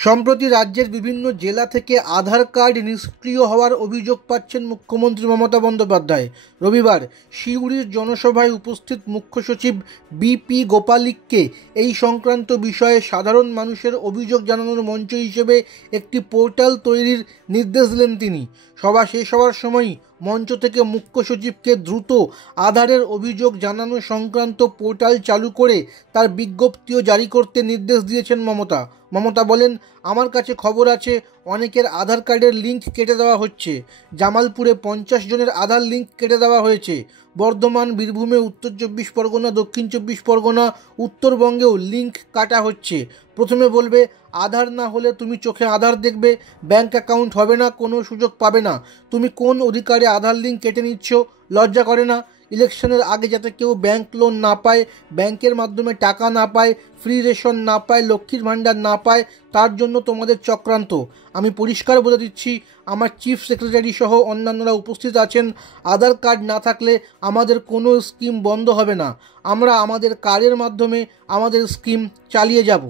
সম্প্রতি রাজ্যের বিভিন্ন জেলা থেকে আধার কার্ড নিষ্ক্রিয় হওয়ার অভিযোগ পাচ্ছেন মুখ্যমন্ত্রী মমতা বন্দ্যোপাধ্যায়। রবিবার সিউড়ির জনসভায় উপস্থিত মুখ্য সচিব বি.পি. গোপালিককে এই সংক্রান্ত বিষয়ে সাধারণ মানুষের অভিযোগ জানানোর মঞ্চ হিসেবে একটি পোর্টাল তৈরির নির্দেশ দিলেন তিনি। সভা শেষ হওয়ার সময়ই মঞ্চ থেকে মুখ্য সচিবকে দ্রুত আধারের অভিযোগ জানানো সংক্রান্ত পোর্টাল চালু করে তার বিজ্ঞপ্তিও জারি করতে নির্দেশ দিয়েছেন মমতা বলেন, আমার কাছে খবর আছে অনেকের আধার কার্ডের লিঙ্ক কেটে দেওয়া হচ্ছে। জামালপুরে 50 জনের আধার লিঙ্ক কেটে দেওয়া হয়েছে। বর্ধমান, বীরভূমে, উত্তর 24 পরগনা, দক্ষিণ 24 পরগনা, উত্তরবঙ্গেও লিঙ্ক কাটা হচ্ছে। প্রথমে বলবে আধার না হলে তুমি চোখে আধার দেখবে, ব্যাংক অ্যাকাউন্ট হবে না, কোনো সুযোগ পাবে না। তুমি কোন অধিকারে আধার লিঙ্ক কেটে নিচ্ছ? লজ্জা করে না? ইলেকশনের আগে যাতে কেউ ব্যাংক লোন না পায়, ব্যাংকের মাধ্যমে টাকা না পায়, ফ্রি রেশন না পায়, লক্ষ্মীর ভাণ্ডার না পায়, তার জন্য তোমাদের চক্রান্ত। আমি পরিষ্কার বলে দিচ্ছি, আমার চিফ সেক্রেটারি সহ অন্যান্যরা উপস্থিত আছেন। আধার কার্ড না থাকলে আমাদের কোনো স্কিম বন্ধ হবে না। আমরা আমাদের কার্ডের মাধ্যমে আমাদের স্কিম চালিয়ে যাব।